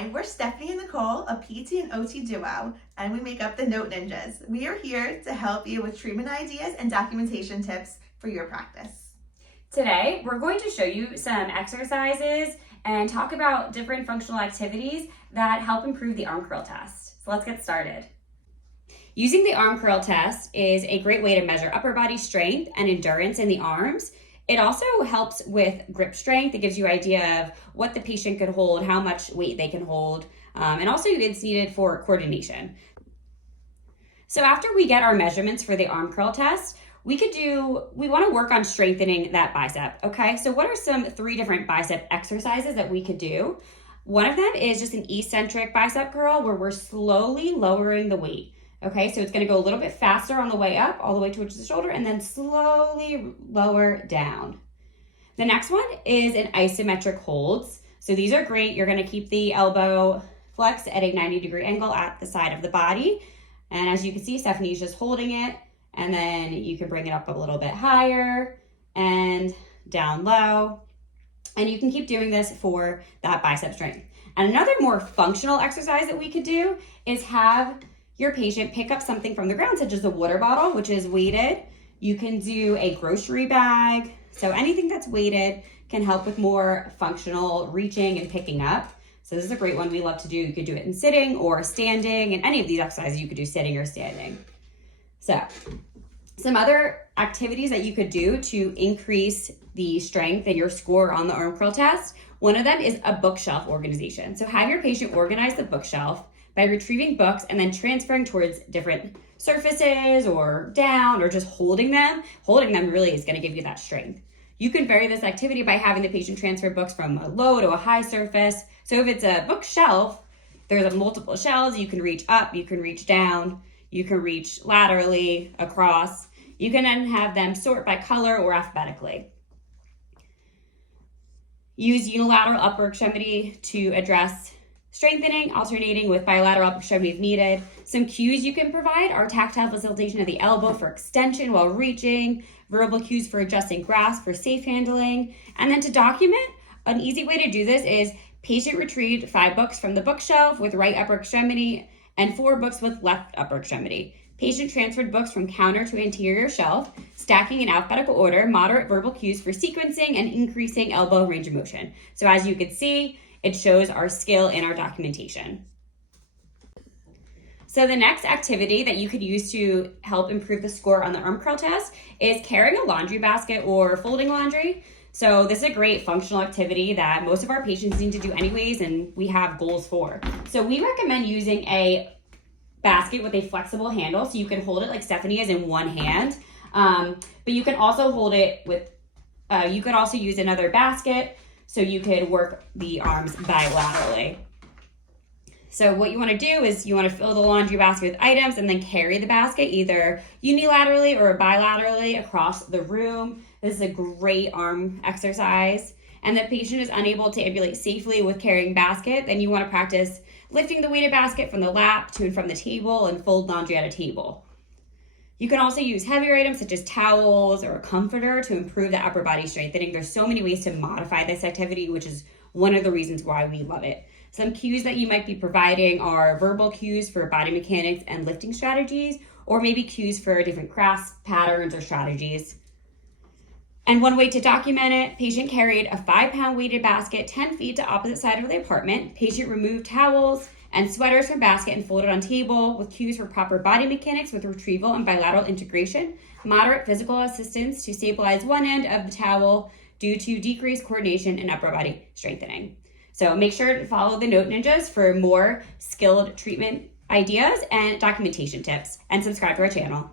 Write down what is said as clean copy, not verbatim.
Hi, we're Stephanie and Nicole, a PT and OT duo, and we make up the Note Ninjas. We are here to help you with treatment ideas and documentation tips for your practice. Today, we're going to show you some exercises and talk about different functional activities that help improve the arm curl test. So let's get started. Using the arm curl test is a great way to measure upper body strength and endurance in the arms. It also helps with grip strength. It gives you an idea of what the patient could hold, how much weight they can hold, and also it's needed for coordination. So after we get our measurements for the arm curl test, we want to work on strengthening that bicep, okay? So what are some 3 different bicep exercises that we could do? One of them is just an eccentric bicep curl where we're slowly lowering the weight. Okay, so it's going to go a little bit faster on the way up, all the way towards the shoulder, and then slowly lower down. The next one is an isometric holds. So these are great. You're going to keep the elbow flexed at a 90-degree angle at the side of the body. And as you can see, Stephanie's just holding it, and then you can bring it up a little bit higher and down low. And you can keep doing this for that bicep strength. And another more functional exercise that we could do is have your patient pick up something from the ground, such as a water bottle, which is weighted. You can do a grocery bag. So anything that's weighted can help with more functional reaching and picking up. So this is a great one we love to do. You could do it in sitting or standing, and any of these exercises you could do sitting or standing. So some other activities that you could do to increase the strength and your score on the arm curl test. One of them is a bookshelf organization. So have your patient organize the bookshelf by retrieving books and then transferring towards different surfaces or down or just holding them. Holding them really is going to give you that strength. You can vary this activity by having the patient transfer books from a low to a high surface. So if it's a bookshelf, there's multiple shelves. You can reach up, you can reach down, you can reach laterally, across. You can then have them sort by color or alphabetically. Use unilateral upper extremity to address strengthening, alternating with bilateral upper extremity if needed. Some cues you can provide are tactile facilitation of the elbow for extension while reaching, verbal cues for adjusting grasp for safe handling. And then to document, an easy way to do this is patient retrieved 5 books from the bookshelf with right upper extremity and 4 books with left upper extremity. Patient transferred books from counter to anterior shelf, stacking in alphabetical order, moderate verbal cues for sequencing and increasing elbow range of motion. So as you can see, it shows our skill in our documentation. So the next activity that you could use to help improve the score on the arm curl test is carrying a laundry basket or folding laundry. So this is a great functional activity that most of our patients need to do anyways, and we have goals for. So we recommend using a basket with a flexible handle so you can hold it like Stephanie is in one hand. But you can also hold it with, you could also use another basket so you could work the arms bilaterally. So what you want to do is you want to fill the laundry basket with items and then carry the basket either unilaterally or bilaterally across the room. This is a great arm exercise. And the patient is unable to ambulate safely with carrying basket, then you want to practice lifting the weighted basket from the lap to and from the table and fold laundry at a table. You can also use heavier items such as towels or a comforter to improve the upper body strengthening. There's so many ways to modify this activity, which is one of the reasons why we love it. Some cues that you might be providing are verbal cues for body mechanics and lifting strategies, or maybe cues for different crafts, patterns, or strategies. And one way to document it, patient carried a 5-pound weighted basket 10 feet to opposite side of the apartment. Patient removed towels and sweaters from basket and folded on table with cues for proper body mechanics with retrieval and bilateral integration. Moderate physical assistance to stabilize one end of the towel due to decreased coordination and upper body strengthening. So make sure to follow the Note Ninjas for more skilled treatment ideas and documentation tips, and subscribe to our channel.